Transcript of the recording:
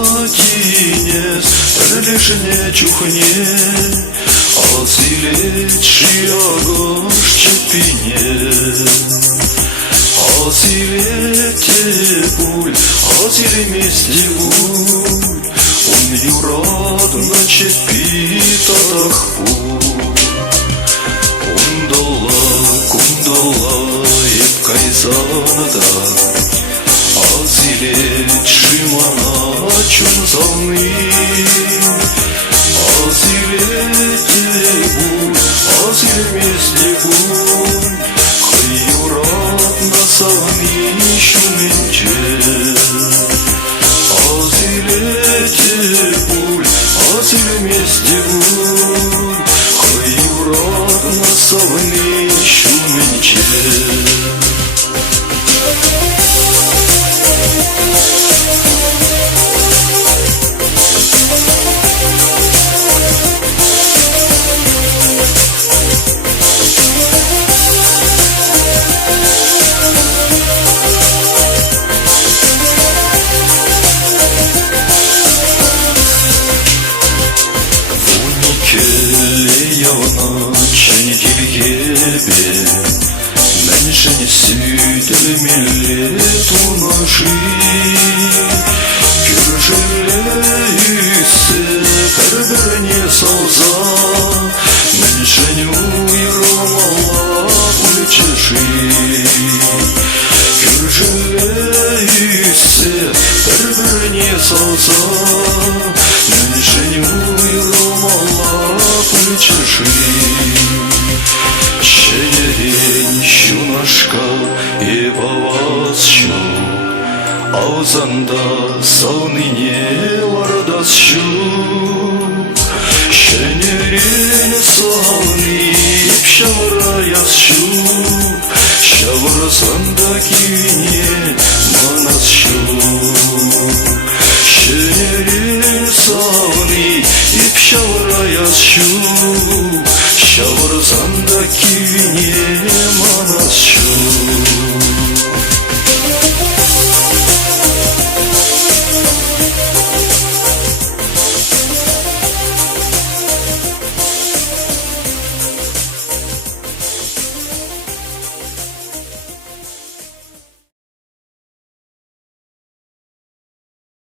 Долбатинес, лишне чухне, Азилечи агош чепине, Азилете буль, Азиле мести буль, Он юрадно чепит атахпуль. Кундала, епкай занада, Азилечи мана чунзалны, Азилете буль, Азиле мести буль, Хайюрадна савни шуменче. Азилете буль, Азиле мести буль, Хайюрадна савни шуменче. Явно ченегибе, меньше не сюда милету наши, Кюржелеюсе, перберне солза, меньше не уйромала плечеши. Кюржелеюсе, перберне солза, меньше не уйромала плечеши. Şenerin şunaşka evavazşu, Ağzanda savnine vardasşu. Şenerin savnip şavrayazşu, Şavrasandaki vine manasşu. Şenerin savnip şavrayazşu, Şavrasandaki vine